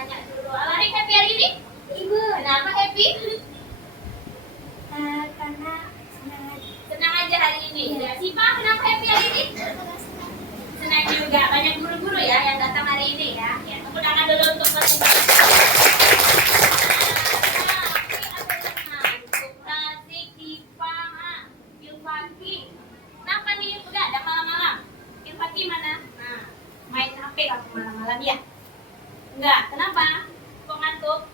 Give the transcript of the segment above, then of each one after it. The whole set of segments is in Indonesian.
tanya dulu. Alari happy hari ini? Ibu. Kenapa happy? Karena senang aja. Senang aja hari ini. Ya, Sipa kenapa happy hari ini? Senang juga. Banyak guru-guru ya yang datang hari ini ya. Ya, tepuk tangan dulu untuk Kenapa nih? Udah ada malam-malam. Irfati mana? Nah, main HP kamu malam-malam ya? Enggak. Kenapa? Kok ngantuk?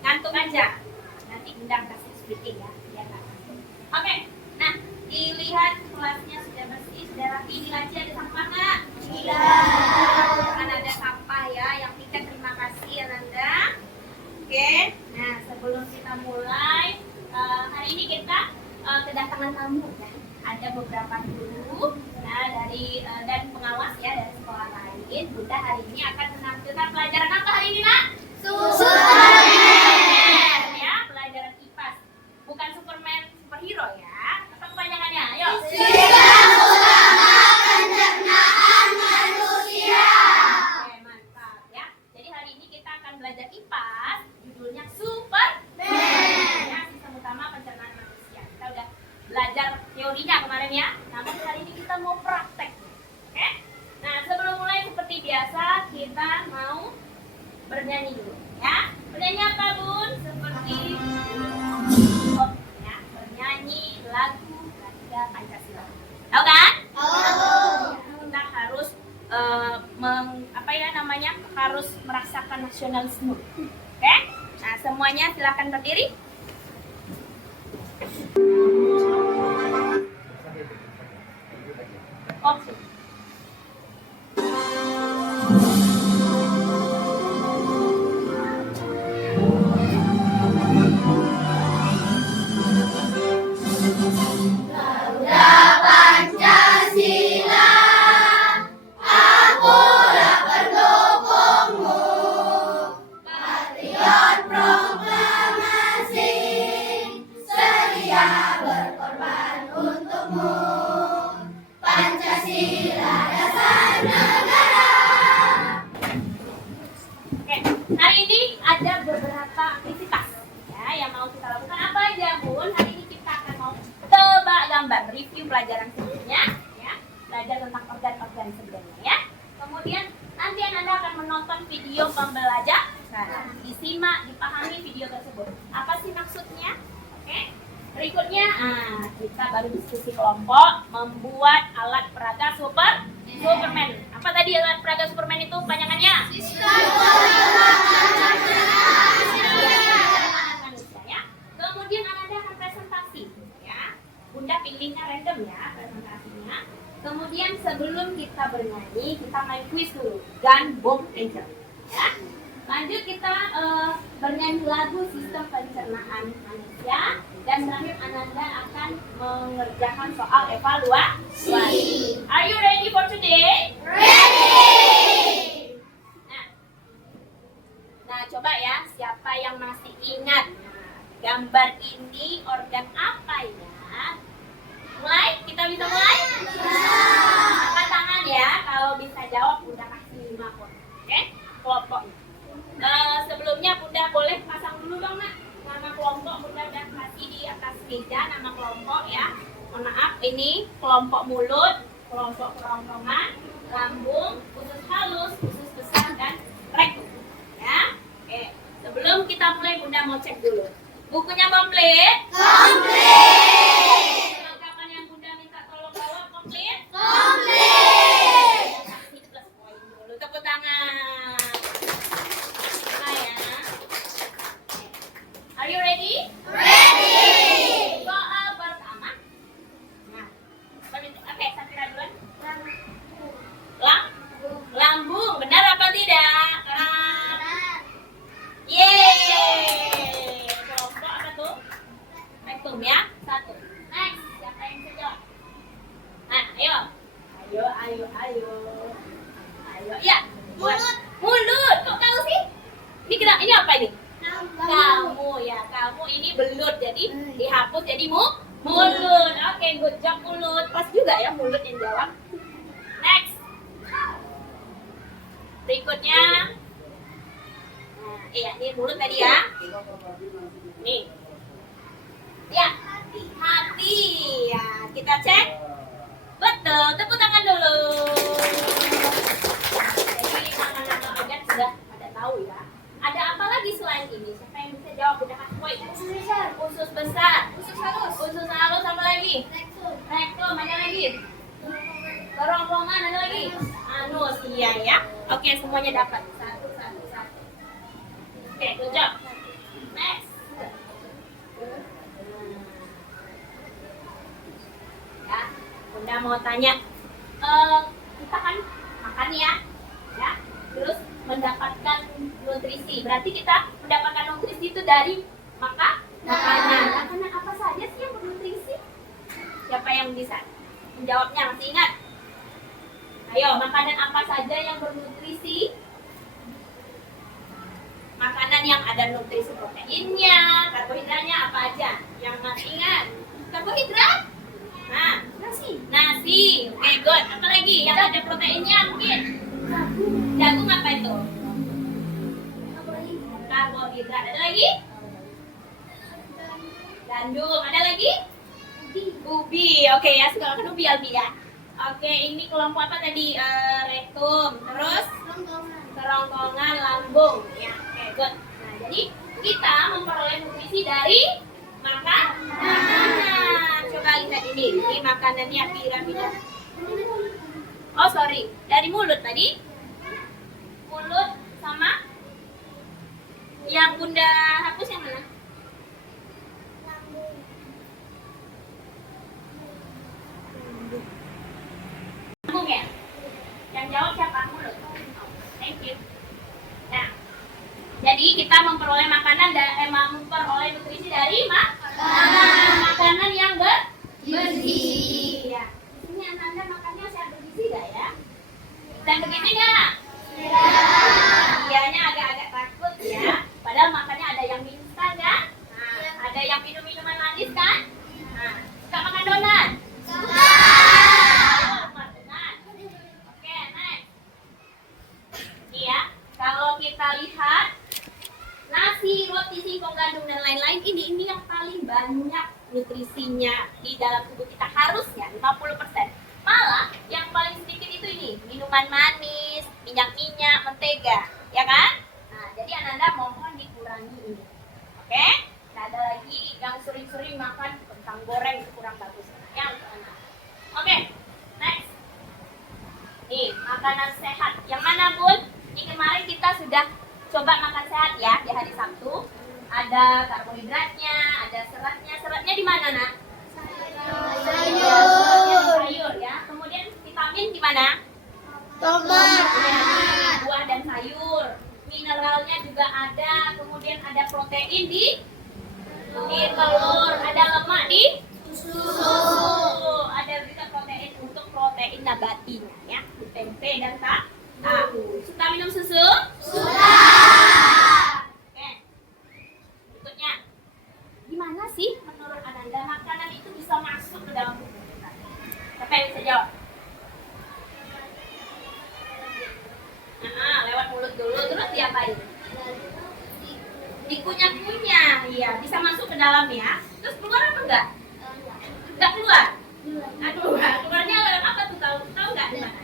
Ngantuk aja. Nanti undang kasih speaking ya. Biar nggak ngantuk. Oke. Nah, dilihat kelasnya sudah bersih, sudah rapi. Di laci ada sampah nggak? Tidak. Kan ada sampah ya. Yang tiket terima kasih Ananda. Oke. Nah, sebelum kita mulai, hari ini kita kedatangan tamu ya. Ada beberapa guru dari dan pengawas ya dari sekolah lain. Bunda hari ini akan menampilkan pelajaran apa hari ini, Nak? Superman. Ya, pelajaran IPA. Bukan Superman superhero ya. Apa kepanjangannya? Ayo. Sistem utama pencernaan manusia. Oke, mantap ya. Jadi hari ini kita akan belajar IPA. Judulnya Superman. Ya, sistem utama pencernaan manusia. Kita udah belajar teorinya kemarin ya. Namun hari ini kita mau praktek. Oke? Nah, sebelum mulai seperti biasa kita mau bernyanyi dulu ya. Bernyanyi apa, Bun? Seperti ya, bernyanyi lagu Ganda Pancasila. Tahu kan? Oh. Kita harus harus merasakan nasionalisme. Oke? Nah, semuanya silakan berdiri. Oke. Pancasila, akulah pendukungmu, patriot proklamasi, sedia berkorban untukmu. Pancasila dasar negara. Oke, hari ini ada beberapa aktivitas ya yang mau kita lakukan. Apa aja, Bun? Hari ini kita akan mau tebak gambar, review pelajaran sebelumnya ya. Belajar tentang organ-organ sebelumnya ya. Kemudian nanti Anda akan menonton video pembelajaran. Nah, disimak, dipahami video tersebut. Apa sih maksudnya? Oke. Berikutnya, kita baru diskusi kelompok membuat alat peraga Superman. Apa tadi alat peraga Superman itu panjangannya? Manusia ya. Kemudian Anda akan presentasi ya. Bunda pilihnya random ya presentasinya. Kemudian sebelum kita bernyanyi, kita main quiz dulu. Gun, Bomb, Angel. Ya. Lanjut kita bernyanyi lagu sistem pencernaan manusia. Dan terakhir Ananda akan mengerjakan soal evaluasi. Are you ready for today? Ready. Nah, coba ya, siapa yang masih ingat gambar ini organ apa ya? Mulai? Kita bisa mulai? Angkat tangan ya, kalau bisa jawab Bunda kasih 5 poin. Oke? Kelompoknya. Sebelumnya Bunda boleh pasang dulu dong, Nak. Nama kelompok Bunda udah kasih di atas meja nama kelompok ya. Mohon maaf, ini kelompok mulut, kelompok kerongkongan, lambung, usus halus, usus besar dan rektum. Ya. Oke. Sebelum kita mulai Bunda mau cek dulu. Bukunya komplit? Komplit. Perlengkapan yang Bunda minta tolong bawa komplit? Komplit. Kasih plus poin dulu. Tepuk tangan. Nah ya. Are you ready? Ready. Soal pertama. Nah, oke, Safira duluan. Lambung, benar apa tidak? Yeay. Kelompok apa tuh? Rektum ya. 1. Next, siapa yang bisa jawab? Nah, ayo. Ayo. Ya. Mulut. Kok tahu sih? Ini apa ini? Kamu ya, kamu ini belut jadi dihapus jadi mulut. Oke, good job mulut. Pas juga ya mulut yang jawab. Next. Berikutnya Iya, ini mulut tadi ya. Nih. Ya, hati. Ya, kita cek. Betul, tepuk tangan dulu. Jadi anak-anak organ sudah pada tahu ya. Ada apa lagi selain ini? Siapa yang bisa jawab? Udah kasih poin. Usus besar. Usus besar. Usus halus. Usus halus apa lagi? Rektum. Rektum, ada lagi? Kerongkongan, ada lagi? Anus, iya ya. Oke, semuanya dapat. Satu. Oke, good job. Next. Ya, Bunda mau tanya. Kita kan makan ya, terus mendapatkan nutrisi. Berarti kita mendapatkan nutrisi itu dari makanan. Makanan apa saja sih yang bernutrisi? Siapa yang bisa menjawabnya? Masih ingat? Ayo, makanan apa saja yang bernutrisi? Makanan yang ada nutrisi proteinnya, karbohidratnya apa aja? Yang masih ingat? Karbohidrat? Nah, nasi. Oke, good. Apa lagi? Yang ada proteinnya mungkin? Jagung apa itu? Karbohidrat. Ada lagi? Gandum. Ada lagi? Ubi. Oke ya, sekarang kan ubi Albi ya. Oke, ini kelompok apa tadi? Rektum. Terus? Kerongkongan, lambung. Ya, oke, good. Nah, jadi kita memperoleh nutrisi dari makanan. Coba lihat ini. Ini makanannya piramida. Oh, sorry. Dari mulut tadi. Mulut sama yang Bunda hapus yang mana? Lambung ya? Yang jawab siapa? Mulut. Thank you. Nah, jadi kita memperoleh memperoleh nutrisi dari makanan yang bergizi. Ya. Ini Anda makannya sehat bergizi nggak ya? Dan bergizi nggak? Dianya agak-agak takut ya. Padahal makannya ada yang mie instan kan? Nah, ada yang minum-minuman manis kan? Nah, suka makan donat? Suka. Oke, next. Iya, kalau kita lihat nasi, roti, singkong, gandum dan lain-lain ini yang paling banyak nutrisinya di dalam tubuh kita, harusnya 50%. Malah yang paling sedikit itu ini, minuman manis, minyak-minyak, mentega, ya kan? Nah, jadi Ananda mohon dikurangi ini. Oke? Nah, ada lagi yang sering-sering makan kentang goreng, itu kurang bagus. Ya, untuk anak. Oke, next. Nih, makanan sehat. Yang mana, Bun? Ini kemarin kita sudah coba makan sehat ya di hari Sabtu. Ada karbohidratnya, ada seratnya. Seratnya di mana, Nak? Sayur ya. Kemudian vitamin di mana? Tomat. Ya, buah dan sayur. Mineralnya juga ada. Kemudian ada protein di telur. Ada lemak di susu. Ada juga protein untuk protein nabatinya ya. Di tempe dan tahu. Suka minum susu? Suka. Oke. Berikutnya. Gimana sih menurut Ananda makanan itu bisa masuk ke dalam tubuh kita? Siapa yang bisa jawab? Nah, lewat mulut dulu, terus diapain? Dikunyah-kunyah, iya, bisa masuk ke dalam ya. Terus keluar apa enggak? Enggak keluar? Aduh, keluarnya lewat apa tuh? Tahu enggak di mana?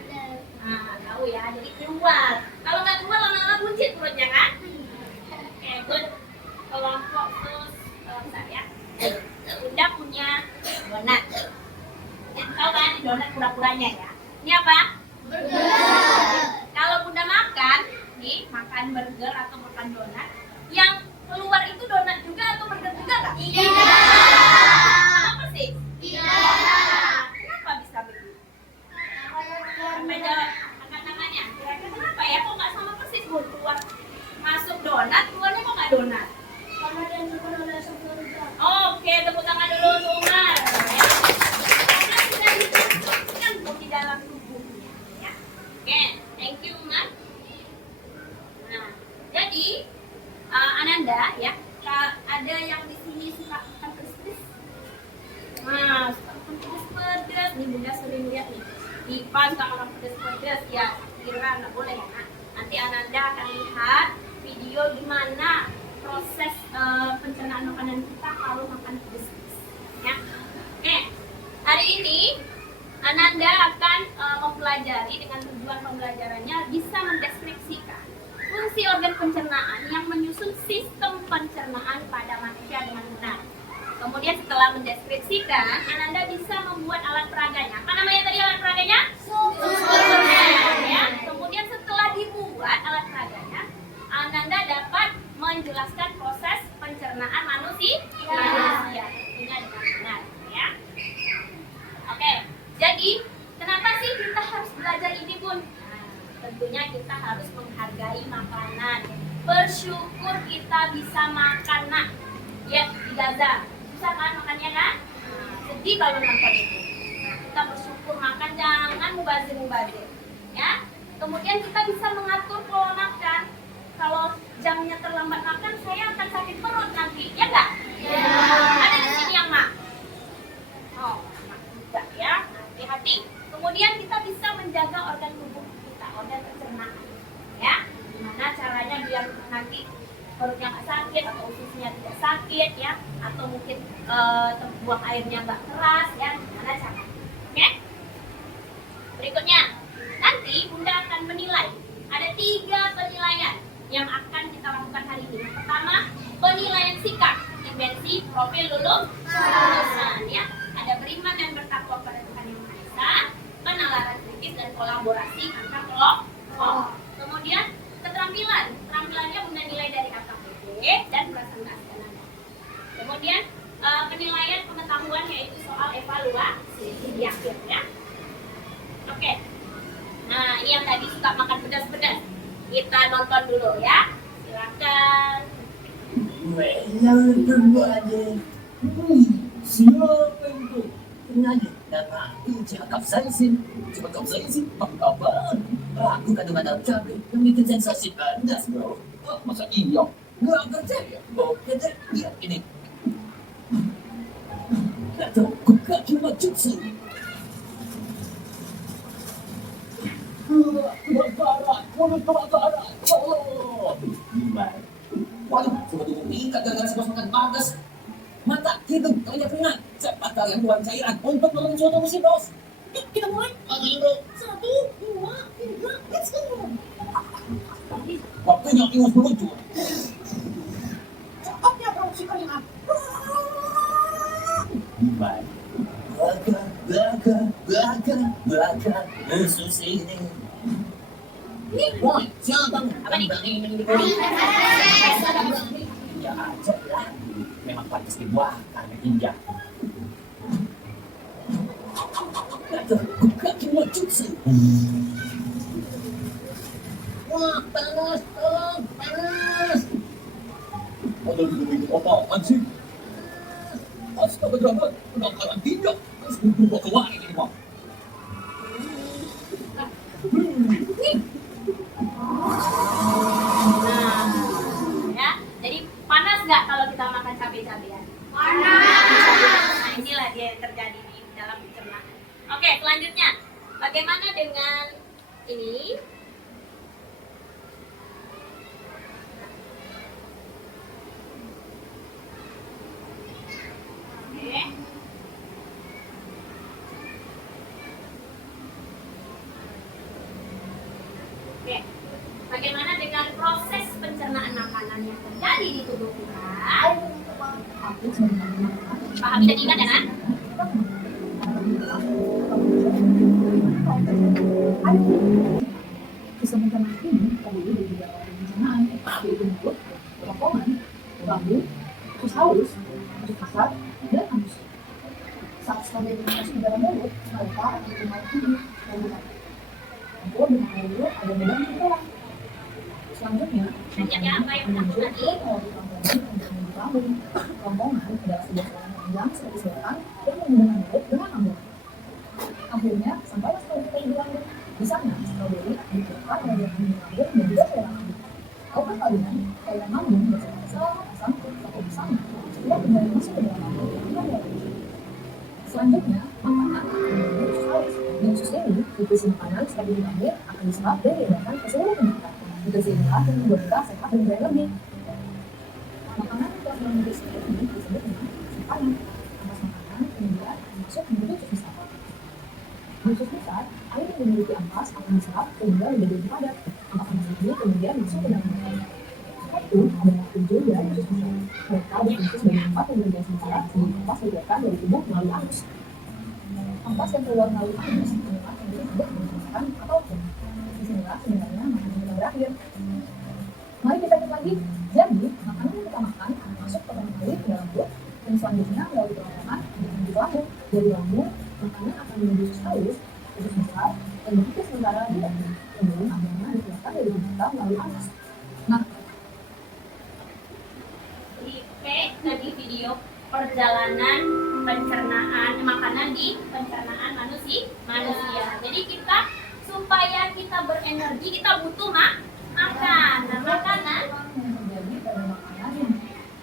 Nah, tahu ya, jadi keluar. Kalau nggak keluar lama-lama buncit perutnya kan? Oke, good. Kelompok terus besar ya. Bunda punya donat. Tahu kan donat pura-puranya ya? Ini apa? Kalau Bunda makan, nih makan burger atau makan donat, yang keluar itu donat juga atau burger juga nggak? Iya. Kenapa sih? Kenapa bisa begitu? Sampai jawab angkat tangannya. Kira-kira kenapa ya? Kok nggak sama persis Bu? Keluar masuk donat, keluarnya kok nggak donat? Oke, tepuk tangan dulu untuk Umar. Ya. Karena sudah dimasukkan di dalam tubuhnya. Ya. Oke, thank you Umar. Nah, jadi Ananda ya, ada yang di sini suka makan pedes. Nah, suka makan pedes. Nih Bunda sering lihat nih. Dipa suka makan pedes ya. Kira nggak boleh ya. Nanti Ananda akan lihat video video gimana proses pencernaan makanan kita kalau makan pedas. Ya. Oke, hari ini Ananda akan mempelajari dengan tujuan pembelajarannya bisa mendeskripsikan fungsi organ pencernaan yang menyusun sistem pencernaan pada manusia dengan benar. Kemudian setelah mendeskripsikan, Ananda bisa membuat alat peraganya. Apa namanya tadi alat peraganya? Ya. Kemudian setelah dibuat alat peraganya, Ananda dapat menjelaskan proses pencernaan manusia. Tentunya dengan benar, ya. Oke, jadi kenapa sih kita harus belajar ini, Bun? Nah, tentunya kita harus menghargai makanan. Bersyukur kita bisa makan, nak. Ya, di Gaza. Susah kan makannya, kan? Nah, sedih kalau nonton itu. Kita bersyukur makan, jangan mubazir. Ya. Kemudian kita bisa mengatur pola makan. Kalau jamnya terlambat makan, saya akan sakit perut nanti, ya nggak? Ya. Ada di sini yang mak. Oh, mak juga ya. Hati-hati. Kemudian kita bisa menjaga organ tubuh kita, organ pencernaan. Ya. Gimana caranya biar nanti perutnya nggak sakit atau ususnya tidak sakit, ya? Atau mungkin buang airnya nggak keras, ya? Gimana caranya? Oke? Berikutnya, nanti Bunda akan menilai. Ada 3 penilaian yang akan kita lakukan hari ini. Yang pertama, penilaian sikap, dimensi, profil, lulusan, ya. Ada beriman dan bertakwa pada Tuhan Yang Maha Esa, penalaran kritis dan kolaborasi antar kelompok. Kemudian keterampilannya Bunda nilai dari AKBP dan prasangka Anda. Kemudian penilaian pengetahuan yaitu soal evaluasi di akhir, ya. Oke. Nah, ini yang tadi suka makan pedas-pedas. Kita nonton dulu, ya. Silakan. Siapa itu? Ternyata nama itu cakap sensin. Coba kau sensin, apa? Aku kandungan dalam cabai yang bikin sensasi panas, bro. Masa iya? Nggak percaya? Oh, kata lihat ini. Kata kaki macutsu. Kebakaran. Oh, gimana? Waduh, coba tunggu tingkat gara-gara sebuah makan panas. Mata, hidung, telinga keringat. Cepat kalian buang cairan untuk memenuhi suatu musim, bos. Yuk, kita mulai. Pagi, bro. 1, 2, 3, let's go. Waktunya ingus meluncur. Saatnya produksi keringat. Gimana? Belakang, usus ini. Boy, siapa? Apa nih? Ya aja lah. Memang pantas dibuang karena injak. Kaki mau cuci. Wah, panas, tolong, panas. Ada di apaan sih? Astaga, drama, kebakaran tinjak. Terus berubah ke wangi ini, Bang. Ya, jadi panas nggak kalau kita makan cabai-cabean? Panas. Nah, inilah dia yang terjadi di dalam pencernaan. Oke, selanjutnya, bagaimana dengan ini? Oke. Oke, bagaimana dengan proses pencernaan makanan yang terjadi di tubuh kita? Pahami dan ingat, ya, Nak? Sistem pencernaan ini terdiri dari 3 organ pencernaan, yaitu mulut, kerongkongan, lambung, usus halus, usus kasar, dan anus. Saat stadium penetrasi di dalam mulut, mereka akan dikenal tinggi dan berat. Untuk dengan mulut ada beban yang kurang. Selanjutnya, Lanjut ya, apa yang berlaku tadi? Kerongkongan adalah sebuah saluran panjang seperti sedotan yang menghubungkan mulut dengan lambung. Akhirnya, sampailah setelah kita di lambung. Di sana, stroberi dikeluarkan dari lambung dan juga saluran lambung. Tahukah kalian, saluran lambung bersama saluran asam satu bersama setelah kembali masuk ke dalam lambung dan berada. Selanjutnya, makanan akan menuju usus halus. Di usus ini, nutrisi makanan setelah diambil akan diserap dan diedarkan ke seluruh tubuh kita. Di Nutrisi inilah yang membuat kita sehat dan berenergi. Makanan yang telah mengandung nutrisi ini disebut dengan makanan. Ampas makanan kemudian masuk menjadi jus besar. Di jus besar, air yang dimiliki ampas akan diserap sehingga menjadi lebih padat. Ampas ini kemudian masuk ke dalam makanan. Setelah itu, adalah tujuh dari jus besar. Mereka berfungsi sebagai tempat pembersihan sementara sebelum ampas dikeluarkan dari tubuh melalui anus. Ampas yang keluar melalui anus adalah yang disebut dengan makan atau pun. Disinilah sebenarnya makanan kita berakhir. Mari kita lihat lagi. Jadi, makanan yang kita makan akan masuk pertama kali ke dalam perut dan selanjutnya melalui kerongkongan dan lanjut lambung. Dari lambung, makanan akan menuju usus halus, usus besar, dan begitu sementara di daging. Sebelum akhirnya dikeluarkan dari tubuh kita melalui anus. Nah, tadi video perjalanan pencernaan makanan di pencernaan manusia. Jadi supaya kita berenergi kita butuh makan. Nah, makanan.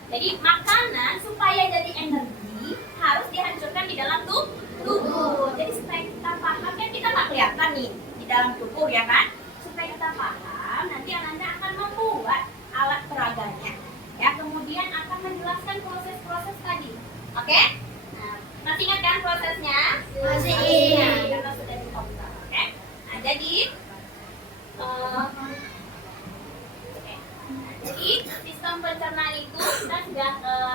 Jadi makanan supaya jadi energi harus dihancurkan di dalam tubuh. Jadi supaya kita paham kan kita nggak kelihatan nih di dalam tubuh ya kan. Supaya kita paham nanti Ananda akan membuat alat peraganya. Ya, kemudian akan menjelaskan proses-proses tadi. Oke? Nah, masih ingat kan prosesnya? Masih. Nah, karena sudah di komputer. Oke? Nah, jadi jadi sistem pencernaan itu kita sudah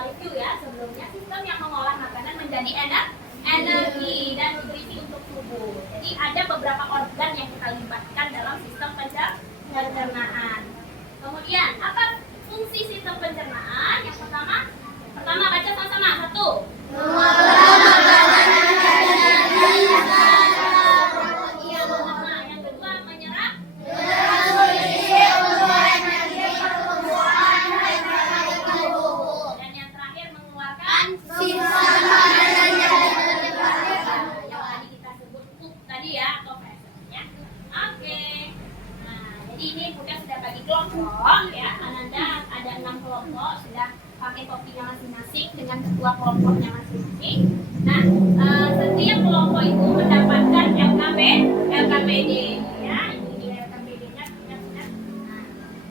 review ya sebelumnya, sistem yang mengolah makanan menjadi energi dan nutrisi untuk tubuh. Jadi ada beberapa organ yang kita libatkan dalam sistem pencernaan. Kemudian apa fungsi sistem pencernaan? Yang pertama baca sama-sama. 1. Yang kedua menyerap. Dan yang terakhir mengeluarkan yang tadi kita sebut pup tadi ya atau feses ya. Oke. Nah, jadi ini Bunda sudah bagi kelompok ya. Ananda ada 6 kelompok sudah pakai topinya masing-masing dengan ketua kelompoknya masing-masing. Nah, setiap kelompok itu mendapatkan LKPD ya. Ini LKPD-nya sudah. Nah,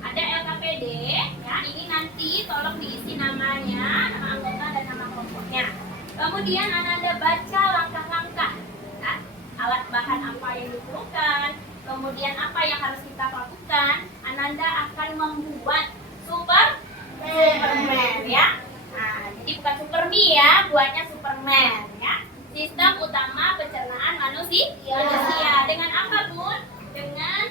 ada LKPD ya. Ini nanti tolong diisi namanya, nama anggota dan nama kelompoknya. Kemudian Ananda baca langkah-langkah ya. Alat bahan apa yang diperlukan, kemudian apa yang harus kita lakukan. Ananda akan membuat Superman ya. Nah, jadi bukan Supermi ya, buatnya Superman ya. Sistem utama pencernaan manusia. Dengan apa Bun? Dengan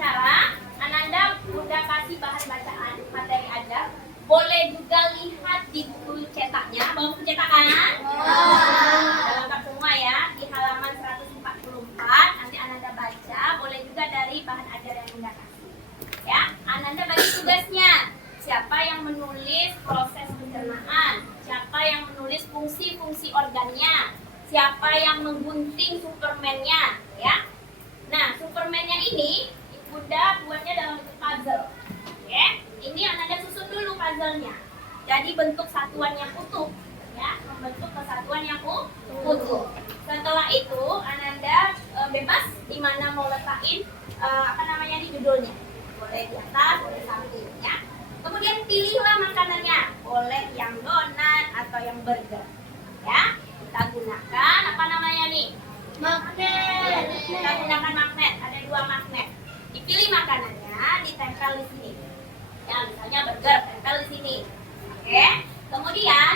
cara Ananda Bunda kasih bahan bacaan materi ajar. Boleh juga lihat di buku cetaknya, bawa buku cetak kan? Udah lengkap semua ya, di halaman 144 nanti Ananda baca. Boleh juga dari bahan ajar yang Bunda kasih. Ya, Ananda bagi tugasnya. Siapa yang menulis proses pencernaan? Siapa yang menulis fungsi-fungsi organnya? Siapa yang menggunting Superman-nya? Ya. Nah, Superman-nya ini Bunda buatnya dalam bentuk puzzle. Oke, ini Ananda susun dulu puzzle-nya. Jadi bentuk satuan yang utuh, ya, membentuk kesatuan yang utuh. Setelah itu Ananda bebas di mana mau letakin di judulnya. Boleh di atas, boleh samping, ya. Kemudian pilihlah makanannya, boleh yang donat atau yang burger, ya. Kita gunakan apa namanya nih? Magnet. Kita gunakan magnet, ada 2 magnet. Dipilih makanannya, ditempel di sini. Ya, misalnya burger, tempel di sini. Oke. Kemudian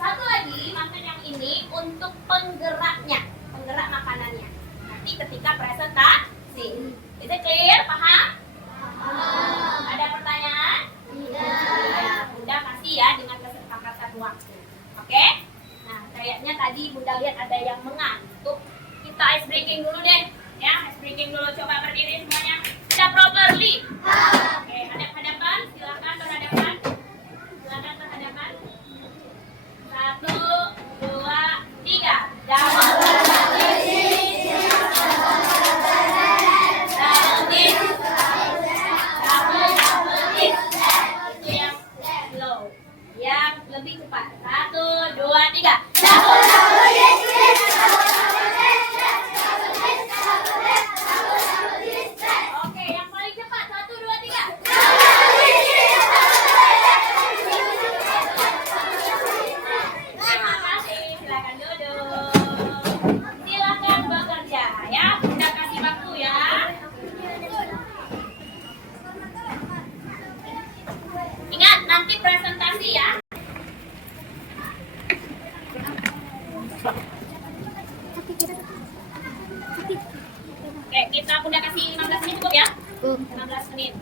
satu lagi magnet yang ini untuk penggeraknya, penggerak makanannya. Nanti ketika presentasi. Itu clear, paham? Ada pertanyaan? Tidak. Bunda kasih ya dengan kesepakatan waktu. Oke? Nah, kayaknya tadi Bunda lihat ada yang mengantuk. Kita ice breaking dulu deh. Ya, ice breaking dulu. Coba berdiri semuanya. Sudah properly. Oke, hadap-hadapan. Silakan berhadapan. Silakan berhadapan. 1, 2, 3. Jawab. Yang lebih cepat. 1, 2, 3. 15 menit.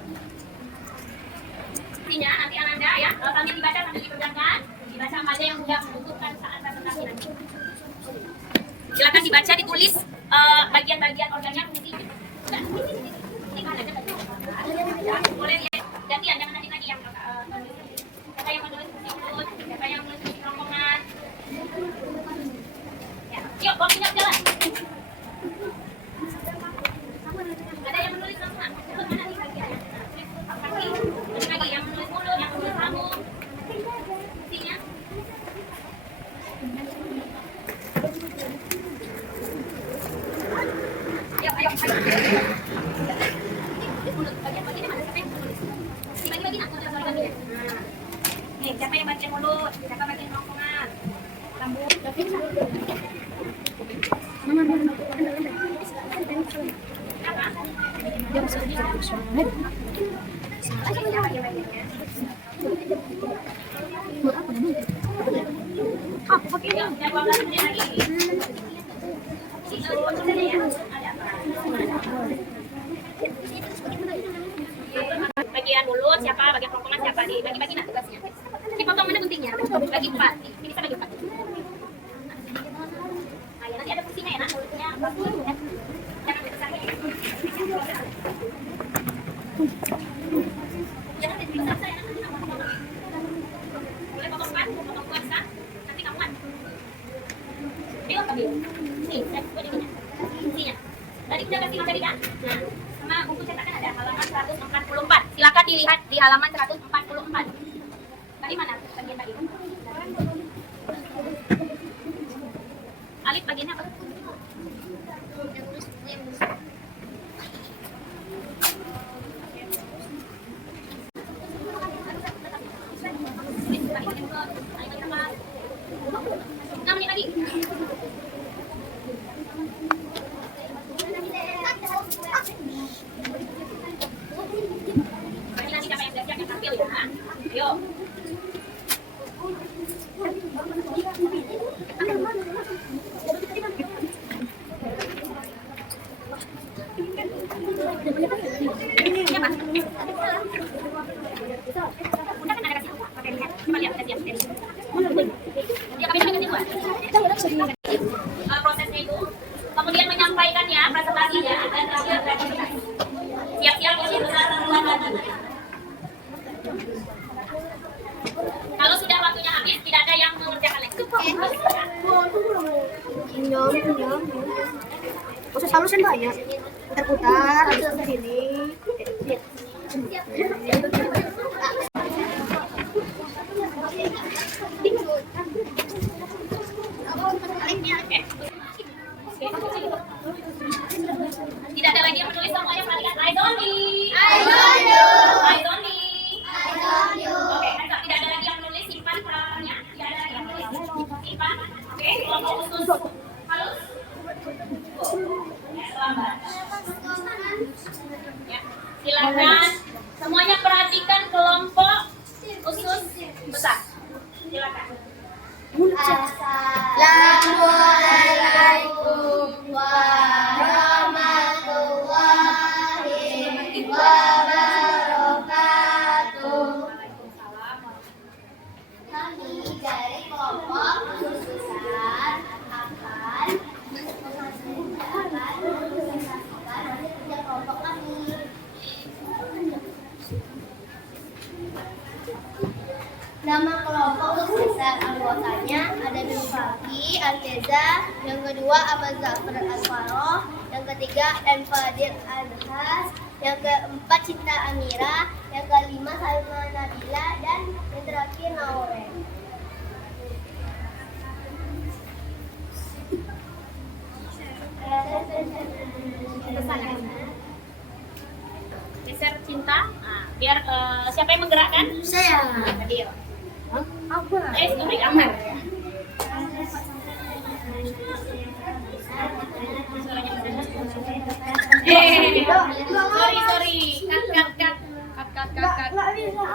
Intinya nanti Ananda ya, sambil dibaca sambil dikerjakan, dibaca apa aja yang sudah membutuhkan saat presentasi nanti. Silakan dibaca, ditulis bagian-bagian organnya, fungsinya. Ini mana aja tadi? Boleh ya, gantian, jangan nanti lagi yang siapa yang menulis fungsi mulut, siapa yang menulis fungsi kerongkongan. Ya, yuk, waktunya jalan. Ada yang menulis langsung, mana nih bagiannya? Lagi yang menulis mulut, yang menulis rambut, fungsinya. Ayo. Mulut, bagian-bagiannya mana? Siapa yang menulis? Dibagi-bagi nak, sorry. Nih, siapa yang bagian mulut? Siapa bagian kerongkongan? Rambut. Apa? Aku pakai yang 12 menit lagi. Bagian mulut siapa, bagian kerongkongan siapa, dibagi-bagi nak tugasnya. Dipotong mana guntingnya? Bagi 4. Ini bisa bagi 4. Nah, ya, nanti ada fungsinya ya nak, mulutnya bagus ya. Jangan besar ya. Jangan besar ya nak, nanti kamu potong. Boleh potong 4, potong kuasa, nanti kamu kan. Ayo ambil. Nih, saya buat ininya. Tadi udah kasih materi kan? Nah, sama buku cetakan ada halaman 144. Silakan dilihat di halaman 144. Tadi mana bagian tadi? Alif bagiannya apa? Lagi. Nanti siapa yang belajar yang tampil ya? Ayo. Siapa? Udah kan ada kasih materinya. Coba lihat siap. Ya kami dengan itu. Prosesnya itu kemudian menyampaikannya presentasinya dan terakhir gratifikasi. Siap-siap isi besar duluan lagi. Kalau sudah waktunya habis tidak ada yang mengerjakan lagi. Senyum. Proses halusin banyak. Putar-putar ke sini. Tidak ada lagi yang menulis, semuanya perhatikan. I don't need. Oke, tidak ada lagi yang menulis, simpan peralatannya. Tidak ada lagi yang menulis, simpan. Oke, kelompok khusus halus. Lambat. Ya, silakan semuanya perhatikan kelompok khusus besar. Silakan. Assalamualaikum warahmatullahi wabarakatuh. Kami dari kelompok khusus besar akan mempresentasikan hasil kerja kelompok kami. Nama kelompok khusus besar anggotanya ada Nurfaki, Alkeza, yang kedua Ahmad Zafar Al-Faroh, yang ketiga Enfadir Al-Has, yang keempat Cinta Amira, yang kelima Salma Nabila, dan yang terakhir Naure. Geser Cinta. Nah, biar siapa yang menggerakkan? Saya. Ayo. Apa? Beri Amar. Sorry. Cut. Nggak bisa.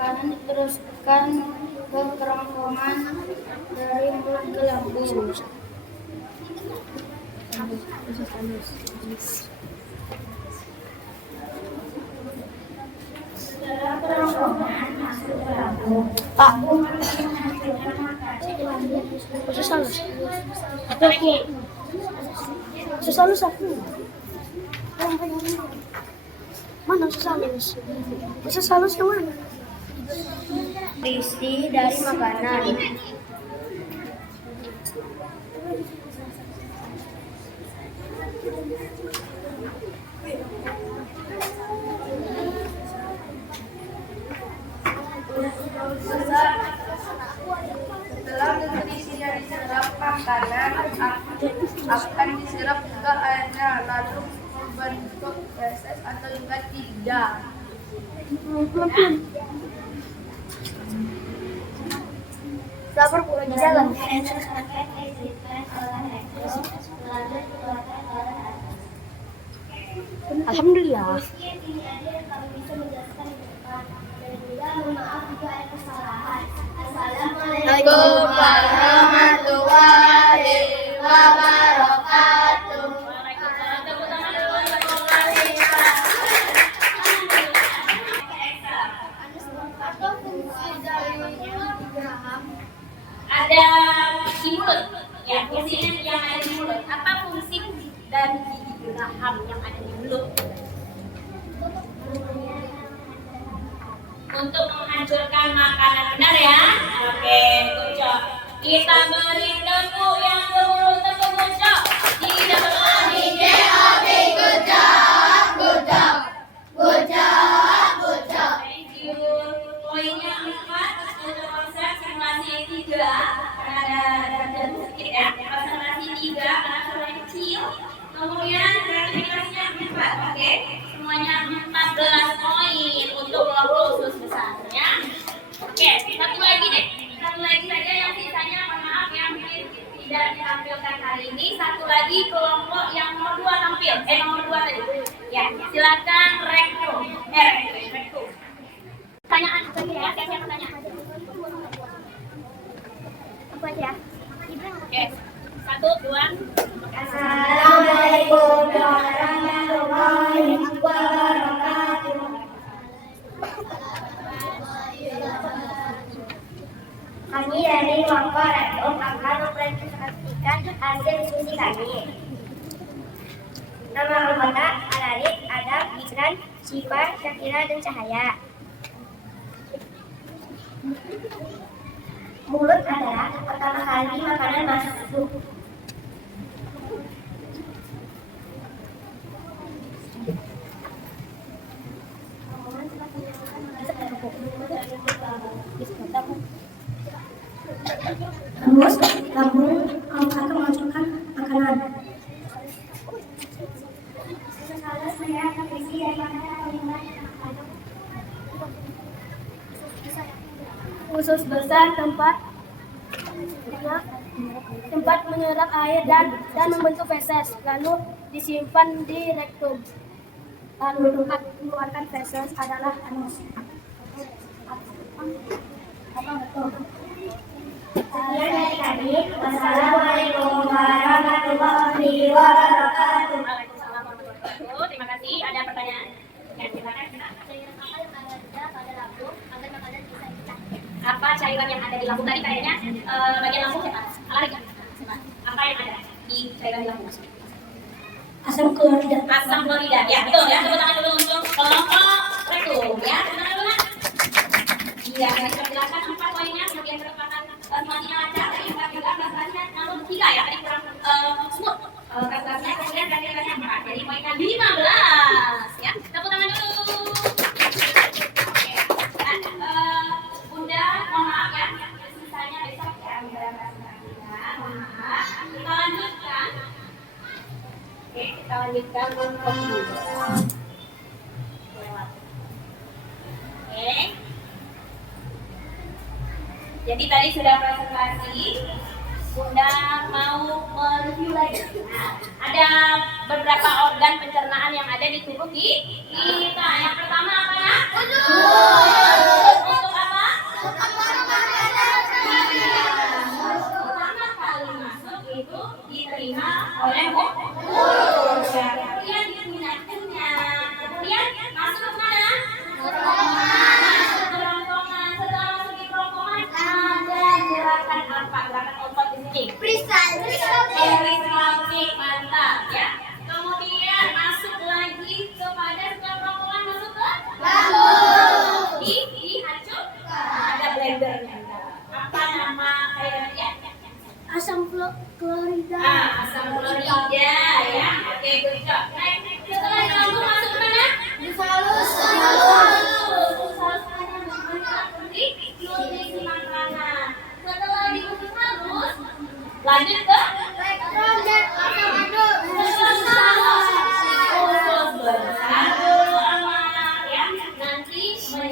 makanan diteruskan ke kerongkongan dari mulut ke lambung. Setelah kerongkongan masuk ke lambung, Usus halus. Aku. Usus halus aku. Mana usus halus? Usus halus yang mana? isi dari makanan. Setelah nutrisi dari serap makanan akan diserap ke airnya, lalu membentuk feses atau juga tidak. Sabar pula di jalan. Alhamdulillah. Assalamualaikum warahmatullahi wabarakatuh. Waalaikumsalam. Tepuk tangan dulu untuk Nurulifah. Atau fungsi dari Graham. Ada di mulut. Ya, fungsinya yang ada di mulut. Apa fungsi dari gigi Graham yang ada di mulut? Untuk menghancurkan makanan, benar ya? Oke, good job. Kita beri tepuk yang gemuruh, tepuk good job. Tidak berlari. Good job, good job, good job, good job. Thank you. Poinnya 4 untuk konsep simulasi 3. Ada sedikit ya. Konsentrasi 3 karena suaranya kecil. Kemudian kreativitasnya 4. Oke. Semuanya 14 poin untuk kelompok usus besar ya. Oke, satu lagi deh. Satu lagi saja yang sisanya, mohon maaf yang mungkin tidak ditampilkan hari ini. Satu lagi kelompok yang nomor 2 tampil. Nomor 2 tadi. Ya, silakan rekto. Rekto. Pertanyaan apa ya? Siapa yang bertanya? Apa aja? Oke. 1, 2. Assalamualaikum warahmatullahi wabarakatuh. Kami dari kelompok Rektum akan mempresentasikan hasil diskusi kami. Nama anggota Alarik, Adam, Gibran, Syifa, Syakira, dan Cahaya. Mulut adalah pertama kali makanan masuk. Terus, lambung akan memasukkan makanan. Usus besar tempat menyerap air dan membentuk feses, lalu disimpan di rektum. Lalu tempat mengeluarkan feses adalah anus. Sekian dari kami. Wassalamualaikum warahmatullahi wabarakatuh. Waalaikumsalam warahmatullahi wabarakatuh. Terima kasih. Ada pertanyaan? Ya, silakan. Apa cairan yang ada di lambung tadi kayaknya bagian lambung siapa? Alarik kan? Apa yang ada di cairan di lambung? Asam klorida. Asam klorida. Ya, betul ya. Tepuk tangan dulu untuk kelompok rektum ya. Tepuk tangan dulu. Iya, saya sudah jelaskan 4 poinnya, kemudian penempatan semuanya lancar, tadi 4 juga, presentasinya namun 3 ya, tadi kurang smooth presentasinya, kemudian kreativitasnya 4, jadi poinnya 15 ya. Tepuk tangan dulu. Oke, Bunda, mohon maaf ya, sisanya besok ya, Bunda presentasinya, mohon maaf. Kita lanjutkan. Oke, kita lanjutkan untuk Oke. Jadi tadi sudah presentasi, Bunda mau mereview lagi. Nah, ada beberapa organ pencernaan yang ada di tubuh kita. Yang pertama apa ya? Untuk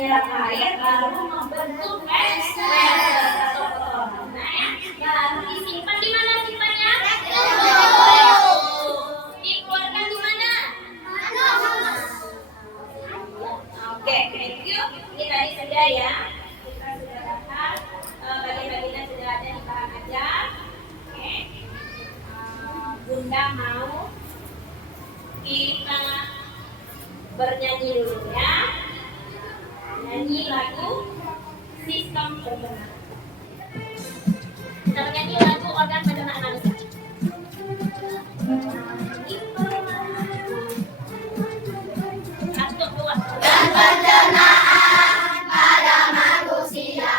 menyerap air lalu membentuk es atau kotoran. Lalu disimpan di mana simpannya? Dikeluarkan di mana? Oke, thank you. Ini tadi sudah ya. Kita sudah dapat bagian-bagian sudah ada di bahan ajar. Oke. Bunda mau kita bernyanyi dulu ya. Nyanyi lagu Sistem Pencernaan. Kita nyanyi lagu Organ Pencernaan Manusia. Satu, dua. Dan pencernaan pada manusia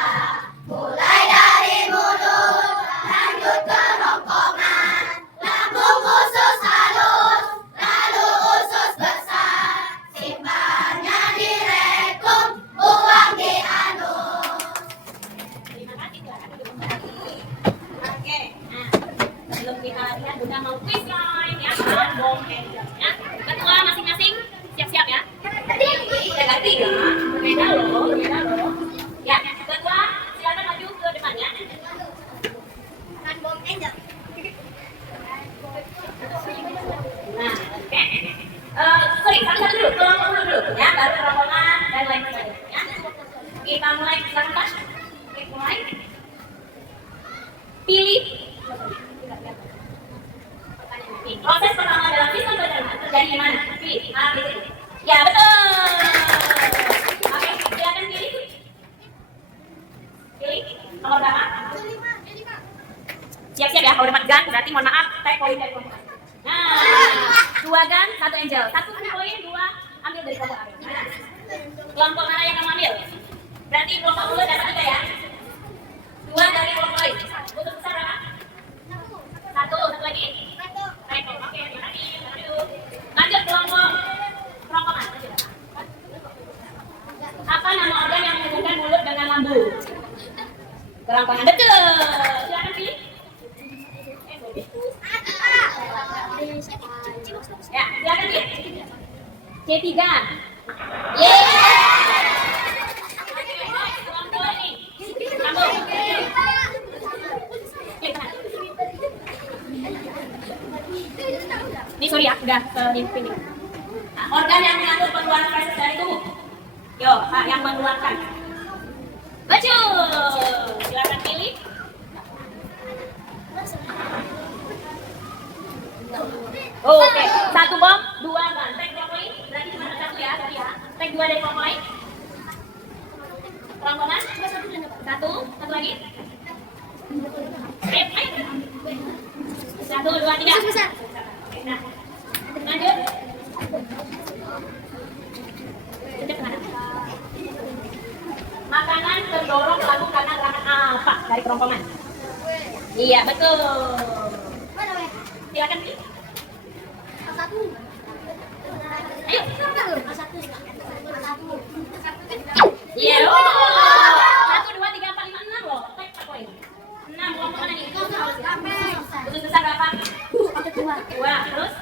mulai dari mulut lanjut ke rongkongan, lambung usus halus, lalu usus besar, simpannya di rektum, buang di anus. Terima kasih, silakan duduk kembali. Oke, nah sebelum kita lihat Bunda mau quiz time ya, Bom Angel ya. Ketua masing-masing siap-siap ya. Ganti ya, berbeda loh. Ya, ketua silakan maju ke depan ya. Kan bom angel. Nah, oke. Sorry, satu dulu, kelompok dulu ya, baru rombongan dan lain sebagainya ya. Kita mulai, silakan Pak. Oke, mulai. Pilih. Proses pertama dalam sistem pencernaan terjadi di mana? Pilih. A, B, C. Ya, betul. Oke, silakan pilih. Pilih. Nomor berapa? Siap-siap ya, kalau dapat gun berarti mohon maaf, tag poin dari kelompok. Nah, 2 gun, 1 angel. 1 poin, 2 ambil dari kelompok A. Nah, kelompok mana yang kamu ambil? Berarti kelompok dulu dapat 3 ya. 2 dari kelompok lain. Untuk besar berapa? 1 lagi. Rekor. Oke, terima kasih. Lanjut kelompok kerongkongan. Apa nama organ yang menghubungkan mulut dengan lambung? Kerongkongan. Betul. Silakan pilih. Ya, silakan pilih. C3. Kelompok ini. Sambung. Ini sorry ya, udah ini. Nah, organ yang mengatur pengeluaran feses dari tubuh. Yo, Pak, yang mengeluarkan. Betul. Silakan pilih. Oke, 1 bom, 2 ban. Tag kelompok lain, berarti cuma 1 ya, tadi ya. Tag 2 dari kelompok lain. Kerongkongan. 1 lagi. Ayo. 1, 2, 3. Nah, lanjut. Makanan terdorong lalu karena gerakan apa dari kerongkongan? Iya, betul. Silakan pilih. Ayo. Iya. 1, 2, 3, 4, 5, 6 loh. Tag poin. 6 kelompok mana nih? Usus besar berapa? 2. Terus?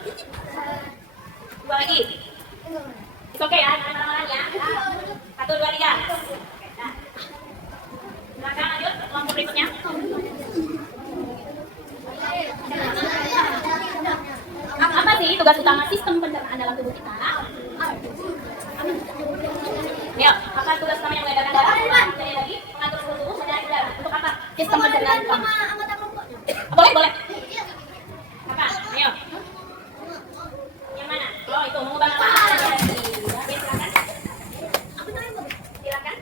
2 lagi. Oke ya, jangan marah-marah ya. 1, 2, 3. Nah. Silakan lanjut ke kelompok berikutnya. Apa sih tugas utama sistem pencernaan dalam tubuh kita? Ya, apa tugas utama yang mengadakan darah? Jadi lagi mengatur suhu tubuh, mencari udara. Untuk apa? Sistem pencernaan utama. Boleh. Apa? Ayo. Yang mana? Oh, itu mengubah nama. Oke, silakan. Silakan.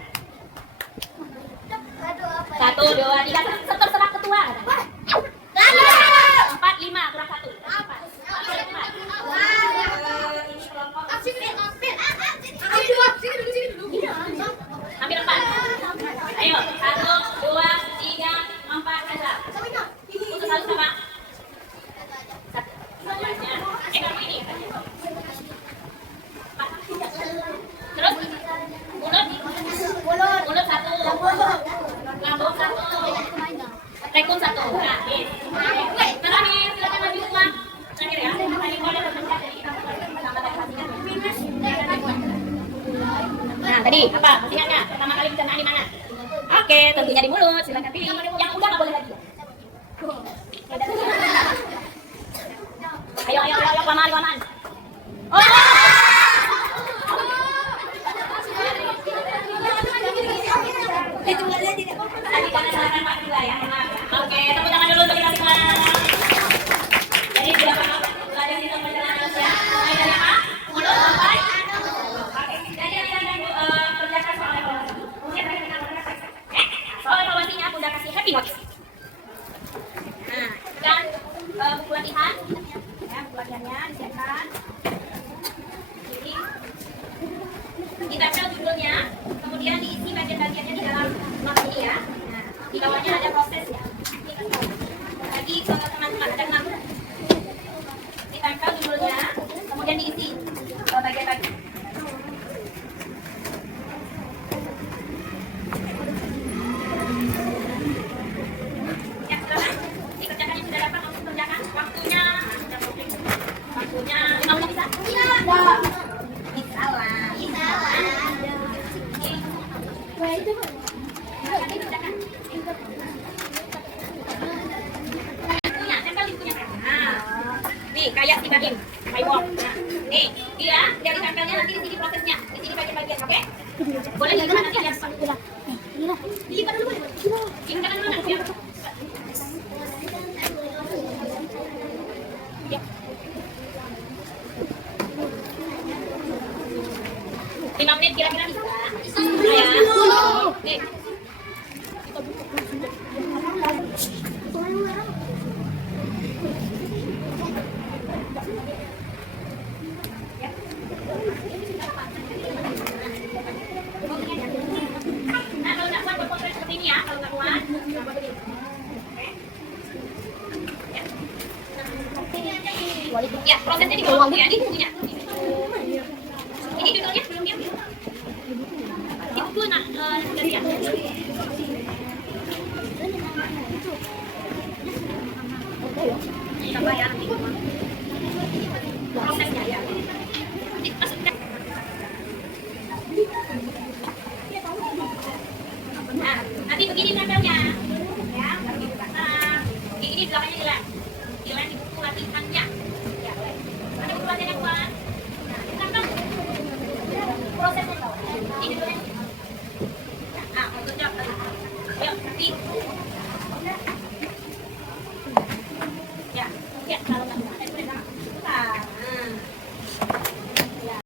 1, 2, 3. Terserah ketua. 4, 5, kurang 1. Ambil 4. Ayo, 1, 2, 3, 4, ada. Untuk satu apa? Kamu ini. Terus? Mulut 1. Lambung 1. Coba, masih ingat nggak? Pertama kali pencernaan di mana? Oke, tentunya di mulut. Silakan pilih. Yang udah nggak boleh lagi. Ayo, kelamaan. Oh! Tadi karena salah Pak juga ya. Oke, tepuk tangan dulu untuk kita semua. Jadi sudah paham belajar sistem pencernaan manusia. Mulai dari apa? Mulut sampai. Oke. Jadi kerjakan soal evaluasi. Kemudian soal evaluasinya Bunda kasih happy notes. Nah, dan buku latihan. Ya, buku latihannya disiapkan. Jadi ditempel judulnya, kemudian diisi bagian-bagiannya di dalam map ini ya. Nah, di bawahnya ada prosesnya. Lagi ke teman-teman ada 6. Ditempel judulnya, kemudian diisi bagian-bagian. Ya, silakan dikerjakan yang sudah dapat langsung kerjakan. Waktunya 5 menit bisa? Iya. Bisa lah. Bukunya, tempel di bukunya. Nah, nih kayak si Kadim, Skywalk. Nah, nih dia dari tempelnya nanti di sini prosesnya, di sini bagian-bagian, oke? Boleh dilipat nanti ya. Dilipat dulu. Dilipat dulu nanti ya. Ya. 5 menit kira-kira bisa? Ya. Nih. Nah, kalau nggak kuat berpotret seperti ini ya, kalau nggak kuat, buat begini. Oke. Ya, prosesnya di bawah buku ya, di bukunya. Ini judulnya belum dia. Di buku dari ya. Coba ya nanti. Prosesnya ya. Nanti masukkan. Nah, nanti begini tempelnya. Ya, begini belakang. Ini belakangnya jelas. Jelas di buku latihannya. Ya, ada buku latihan yang kuat. Nah, ditempel. Prosesnya tahu. Ini dulu. Nah, untuk jawab tadi. Ayo, nanti. Ya, kalau nggak ada itu udah ya.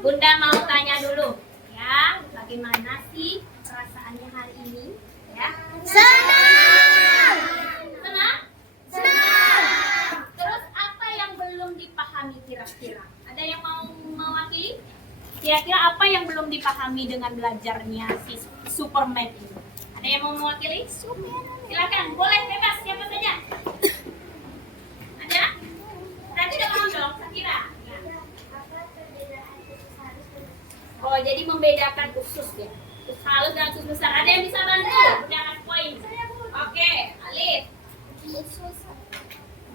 Bunda mau tanya dulu, ya, bagaimana sih perasaannya hari ini? Ya. Senang. Senang? Senang. Terus apa yang belum dipahami kira-kira? Ada yang mau mewakili? Kira-kira apa yang belum dipahami dengan belajarnya si Superman ini? Ada yang mau mewakili? Silakan, boleh bebas siapa saja. Ada? Berarti udah paham dong, Sakira? Oh, jadi membedakan usus ya. Usus halus dan usus besar. Ada yang bisa bantu? Bunda poin. Oke, Alif.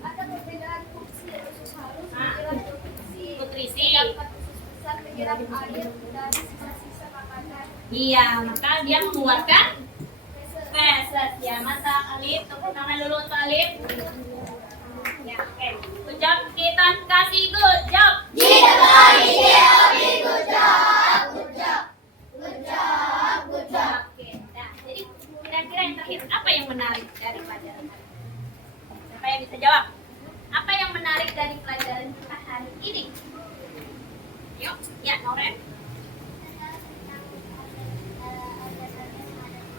Ada perbedaan fungsi usus halus Hah? menyerap nutrisi, Nutrisi. sedangkan usus besar menyerap air dan sisa-sisa makanan. Iya, maka dia mengeluarkan feses ya. Mantap, Alif. Tepuk tangan dulu untuk Alif. Ya, oke. Good job. Kita kasih good job. Oke, nah, jadi kira-kira yang terakhir apa yang menarik dari pelajaran hari ini? Siapa yang bisa jawab? Apa yang menarik dari pelajaran kita hari ini? Yuk, ya, Noren.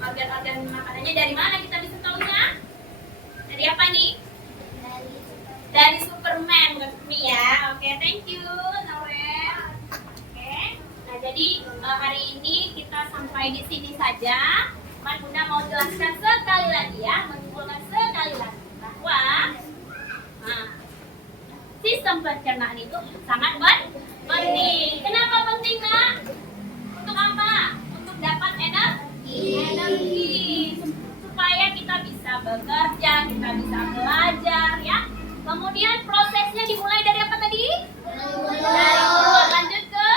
Organ-organ makanannya dari mana kita bisa tahunya? Dari apa nih? Dari Superman, resmi ya. Oke, thank you, Noren. Oke, nah jadi hari ini kita sampai di sini saja. Bunda mau jelaskan sekali lagi ya, menyimpulkan sekali lagi bahwa sistem pencernaan itu sangat penting. Kenapa penting, Nak? Untuk apa? Untuk dapat energi supaya kita bisa bekerja, kita bisa belajar ya. Kemudian prosesnya dimulai dari apa tadi? Dari mulut, lanjut ke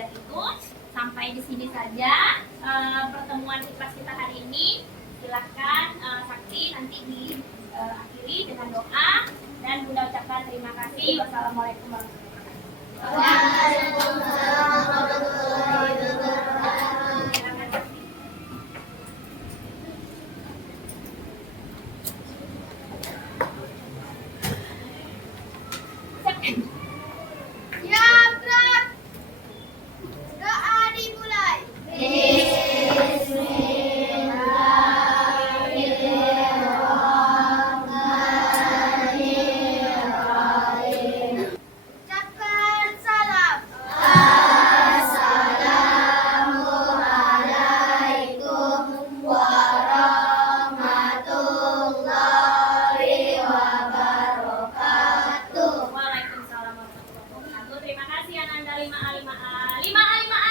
belajar itu. Sampai di sini saja pertemuan di kelas kita hari ini. Silakan Sakti nanti diakhiri dengan doa dan Bunda ucapkan terima kasih. Wassalamualaikum warahmatullahi wabarakatuh. Waalaikumsalam warahmatullahi wabarakatuh. Silakan Sakti. Ya, berat. Doa dimulai. Ucapkan salam. Assalamualaikum warahmatullahi wabarakatuh. Waalaikumsalam warahmatullahi wabarakatuh. Terima kasih Ananda 5A 5A 5A 5A.